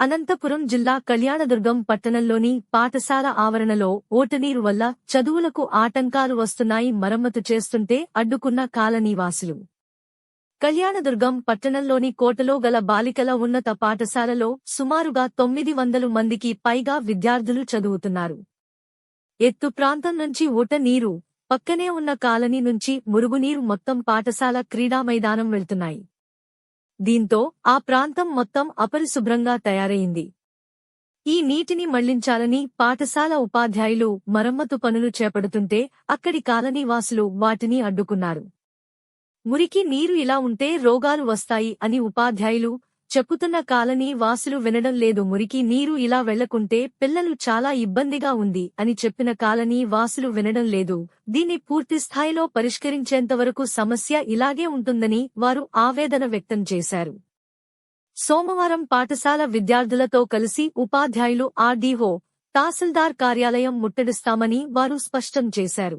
అనంతపురం జిల్లా కళ్యాణదుర్గం పట్టణంలోని పాఠశాల ఆవరణలో ఓటనీరు వల్ల చదువులకు ఆటంకాలు వస్తున్నాయి మరమ్మతు చేస్తుంటే అడ్డుకున్న కాలనీవాసులు. కళ్యాణదుర్గం పట్టణంలోని కోటలో గల బాలికల ఉన్నత పాఠశాలలో సుమారుగా తొమ్మిది వందలు మందికి పైగా విద్యార్థులు చదువుతున్నారు. ఎత్తు ప్రాంతం నుంచి ఊట నీరు పక్కనే ఉన్న కాలనీ నుంచి మురుగునీరు మొత్తం పాఠశాల క్రీడా మైదానం వెళ్తున్నాయి. దీంతో ఆ ప్రాంతం మొత్తం అపరిశుభ్రంగా తయారైంది. ఈ నీటిని మళ్ళించాలని పాఠశాల ఉపాధ్యాయులు మరమ్మతు పనులు చేపడుతుంటే అక్కడి కాలనీవాసులు వాటిని అడ్డుకున్నారు. మురికి నీరు ఇలా ఉంటే రోగాలు వస్తాయి అని ఉపాధ్యాయులు చెప్పుతున్న కాలనీ వాసులు వినడం లేదు. మురికి నీరు ఇలా వెళ్ళకుంటే పిల్లలు చాలా ఇబ్బందిగా ఉంది అని చెప్పిన కాలనీ వాసులు వినడం లేదు. దీన్ని పూర్తి స్థాయిలో పరిష్కరించేంతవరకు సమస్య ఇలాగే ఉంటుందని వారు ఆవేదన వ్యక్తం చేశారు. సోమవారం పాఠశాల విద్యార్థులతో కలిసి ఉపాధ్యాయులు ఆర్డీఓ తహసీల్దార్ కార్యాలయం ముట్టడిస్తామని వారు స్పష్టం చేశారు.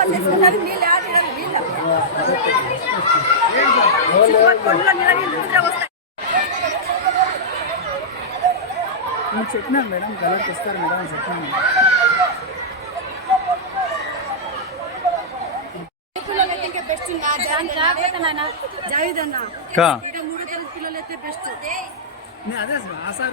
నీళ్ళు నీళ్ళు కొండలో వస్తాయి. నేను చెప్పినాను మేడం కలర్కి ఇస్తారు మేడం చెప్పినాను బెస్ట్ జాగ్రత్త మూడో పిల్లలు అయితే బెస్ట్ అదే సార్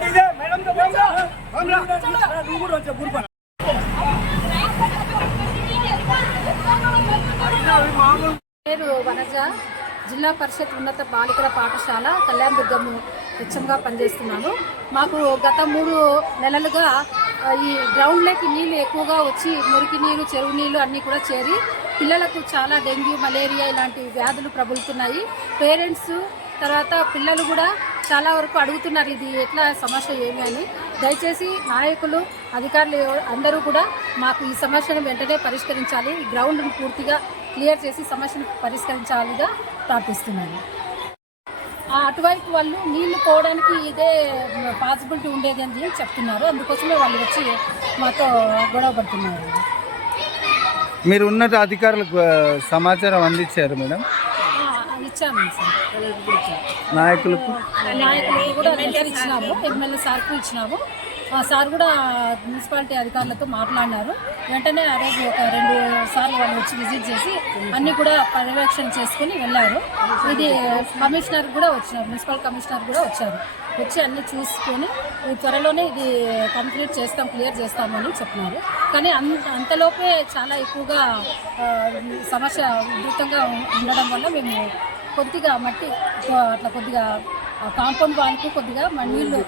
ఇదే? నువ్వు కూడా వచ్చే పేరు వనజ జిల్లా పరిషత్ ఉన్నత బాలికల పాఠశాల కళ్యాణ్ దుర్గము హెచ్ఎంగా పనిచేస్తున్నాను. మాకు గత మూడు నెలలుగా ఈ గ్రౌండ్లోకి నీళ్ళు ఎక్కువగా వచ్చి మురికి నీరు చెరువు నీళ్ళు అన్నీ కూడా చేరి పిల్లలకు చాలా డెంగ్యూ మలేరియా ఇలాంటి వ్యాధులు ప్రబలుతున్నాయి. పేరెంట్స్ తర్వాత పిల్లలు కూడా చాలా వరకు అడుగుతున్నారు ఇది ఎట్లా సమస్య ఏమి అని. దయచేసి నాయకులు అధికారులు అందరూ కూడా మాకు ఈ సమస్యను వెంటనే పరిష్కరించాలి. ఈ గ్రౌండ్ను పూర్తిగా క్లియర్ చేసి సమస్యను పరిష్కరించాలిగా ప్రార్థిస్తున్నాను. అటువైపు వాళ్ళు నీళ్ళు పోవడానికి ఇదే పాసిబిలిటీ ఉండేది అని చెప్తున్నారు. అందుకోసమే వాళ్ళు వచ్చి మాతో గొడవ పడుతున్నారు. మీరు ఉన్నత అధికారులకు సమాచారం అందించారు మేడం. ఇచ్చాము నాయకులకు? నాయకులకు కూడా లెటర్ ఇచ్చినాము. ఎమ్మెల్యే సార్కు ఇచ్చినాము. ఆ సార్ కూడా మున్సిపాలిటీ అధికారులతో మాట్లాడినారు. వెంటనే ఆ రోజు ఒక రెండు సార్లు వాళ్ళు వచ్చి విజిట్ చేసి అన్ని కూడా పర్యవేక్షణ చేసుకుని వెళ్ళారు. ఇది కమిషనర్ కూడా వచ్చినారు మున్సిపల్ కమిషనర్ కూడా వచ్చారు. వచ్చి అన్ని చూసుకొని త్వరలోనే ఇది కంప్లీట్ చేస్తాం క్లియర్ చేస్తామని చెప్పినారు. కానీ అంతలోపే చాలా ఎక్కువగా సమస్య ఉధృతంగా ఉండడం వల్ల మేము కొద్దిగా మట్టి అట్లా కొద్దిగా కాంపౌండ్ వాళ్ళకు కొద్దిగా మన నీళ్ళు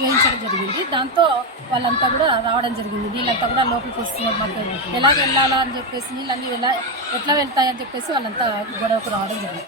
వేయించడం జరిగింది. దాంతో వాళ్ళంతా కూడా రావడం జరిగింది. నీళ్ళంతా కూడా లోపలికి వస్తున్నారు మాకు ఎలా వెళ్ళాలా అని చెప్పేసి నీళ్ళన్నీ ఎలా ఎట్లా వెళ్తాయని చెప్పేసి వాళ్ళంతా గొడవకు రావడం జరిగింది.